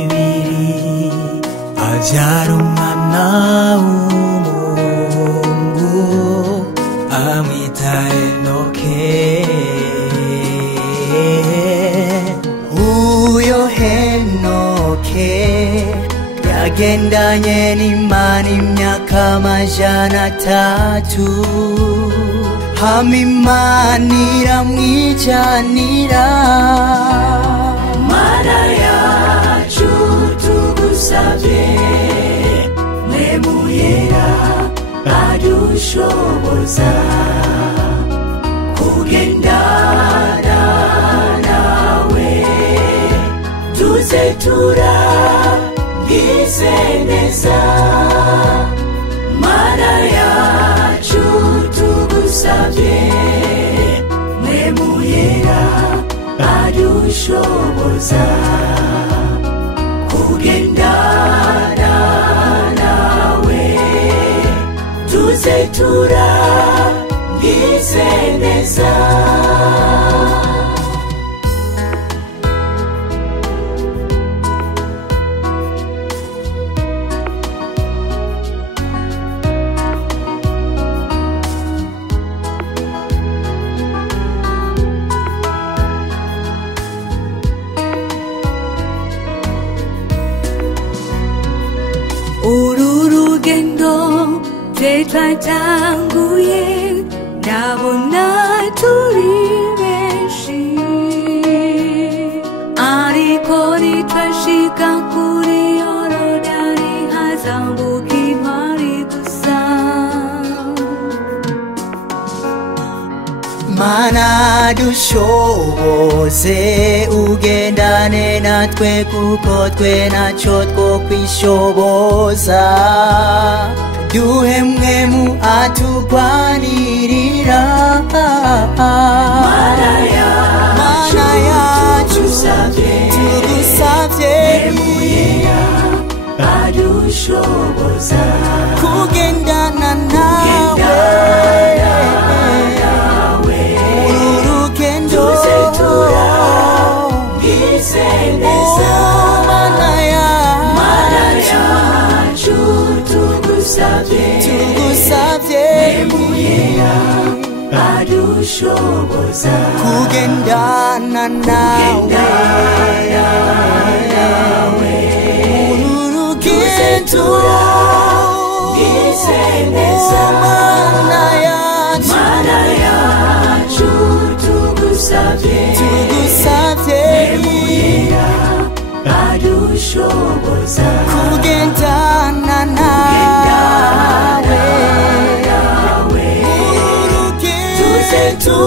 ibiri abyara umwana w'umuhungu amwita Enoke. Uyo Enoke yagendanye n'Imana imyaka 300 hama Imana iramwijanira. Mana yacu tugusavye mpwemu yera adushoboza kugendana nawe tuze turangize neza. Mana yacu tugusavye mpwemu yera adushoboza kugendana nawe tuze turangize neza. urugendo twatanguye ndabona turi benshi ariko nitwashika kuri Yorodani hazambuka impari gusa. Mana dushoboze ugendane natwe kuko twe naco twokwishoboza. Duhe mpwemu atugwanirira. Mana yacu tugusavye mpwemu yera adushoboza kugendana nawe. Tugusavye mpwemu yera adushoboza kugendana nawe. Urugendo Mana yacu tugusavye mpwemu yera adushoboza kugendana nawe. Urugendo